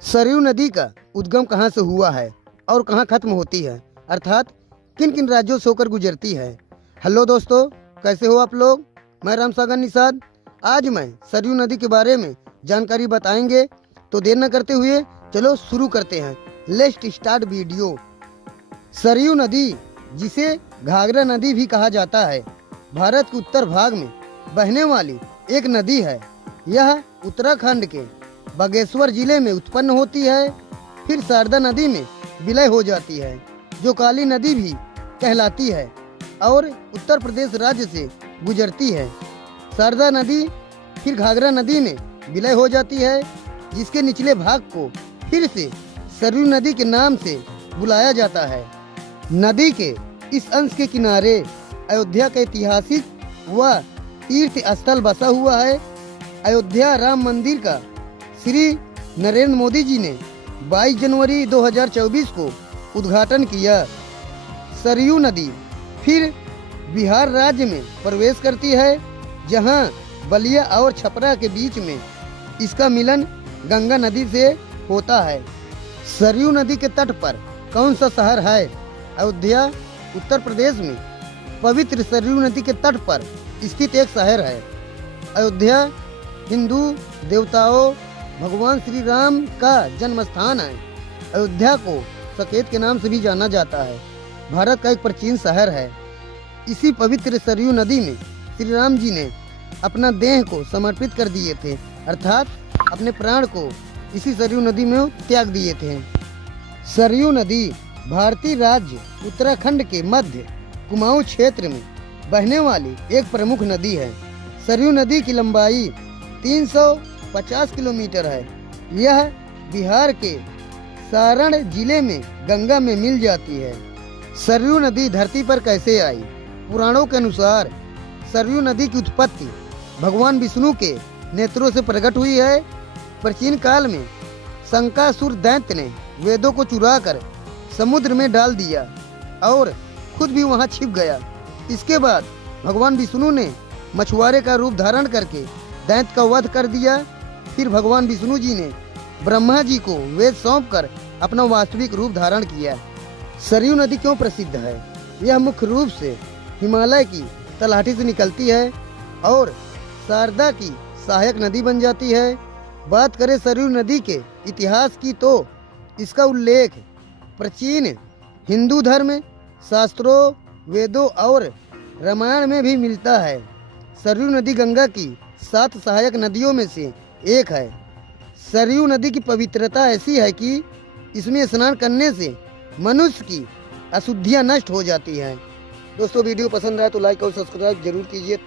सरयू नदी का उद्गम कहाँ से हुआ है और कहाँ खत्म होती है, अर्थात किन किन राज्यों से होकर गुजरती है। हेलो दोस्तों, कैसे हो आप लोग। मैं रामसागर निषाद। आज मैं सरयू नदी के बारे में जानकारी बताएंगे, तो देर न करते हुए चलो शुरू करते हैं। Let's start video. सरयू नदी, जिसे घाघरा नदी भी कहा जाता है, भारत के उत्तर भाग में बहने वाली एक नदी है। यह उत्तराखंड के बागेश्वर जिले में उत्पन्न होती है, फिर शारदा नदी में विलय हो जाती है, जो काली नदी भी कहलाती है, और उत्तर प्रदेश राज्य से गुजरती है। शारदा नदी फिर घाघरा नदी में विलय हो जाती है, जिसके निचले भाग को फिर से सरयू नदी के नाम से बुलाया जाता है। नदी के इस अंश के किनारे अयोध्या का ऐतिहासिक व तीर्थ स्थल बसा हुआ है। अयोध्या राम मंदिर का श्री नरेंद्र मोदी जी ने 22 जनवरी 2024 को उद्घाटन किया। सरयू नदी फिर बिहार राज्य में प्रवेश करती है, जहां बलिया और छपरा के बीच में इसका मिलन गंगा नदी से होता है। सरयू नदी के तट पर कौन सा शहर है? अयोध्या उत्तर प्रदेश में पवित्र सरयू नदी के तट पर स्थित एक शहर है। अयोध्या हिंदू देवताओं भगवान श्री राम का जन्म स्थान है। अयोध्या को सकेत के नाम से भी जाना जाता है। भारत का एक प्राचीन शहर है। इसी पवित्र सरयू नदी में श्री राम जी ने अपना देह को समर्पित कर दिए थे, अर्थात अपने प्राण को इसी सरयू नदी में त्याग दिए थे। सरयू नदी भारतीय राज्य उत्तराखंड के मध्य कुमाऊं क्षेत्र में बहने वाली एक प्रमुख नदी है। सरयू नदी की लंबाई 350 किलोमीटर है। यह बिहार के सारण जिले में गंगा में मिल जाती है। सरयू नदी धरती पर कैसे आई? पुराणों के अनुसार सरयू नदी की उत्पत्ति भगवान विष्णु के नेत्रों से प्रकट हुई है। प्राचीन काल में शंकासुर दैत्य ने वेदों को चुराकर समुद्र में डाल दिया और खुद भी वहां छिप गया। इसके बाद भगवान विष्णु ने मछुआरे का रूप धारण करके दैत्य का वध कर दिया। फिर भगवान विष्णु जी ने ब्रह्मा जी को वेद सौंपकर अपना वास्तविक रूप धारण किया। सरयू नदी क्यों प्रसिद्ध है? यह मुख्य रूप से हिमालय की तलहटी से निकलती है और शारदा की सहायक नदी बन जाती है। बात करें सरयू नदी के इतिहास की, तो इसका उल्लेख प्राचीन हिंदू धर्म शास्त्रों, वेदों और रामायण में भी मिलता है। सरयू नदी गंगा की 7 सहायक नदियों में से एक है। सरयू नदी की पवित्रता ऐसी है कि इसमें स्नान करने से मनुष्य की अशुद्धियां नष्ट हो जाती हैं। दोस्तों, वीडियो पसंद आए तो लाइक और सब्सक्राइब जरूर कीजिए।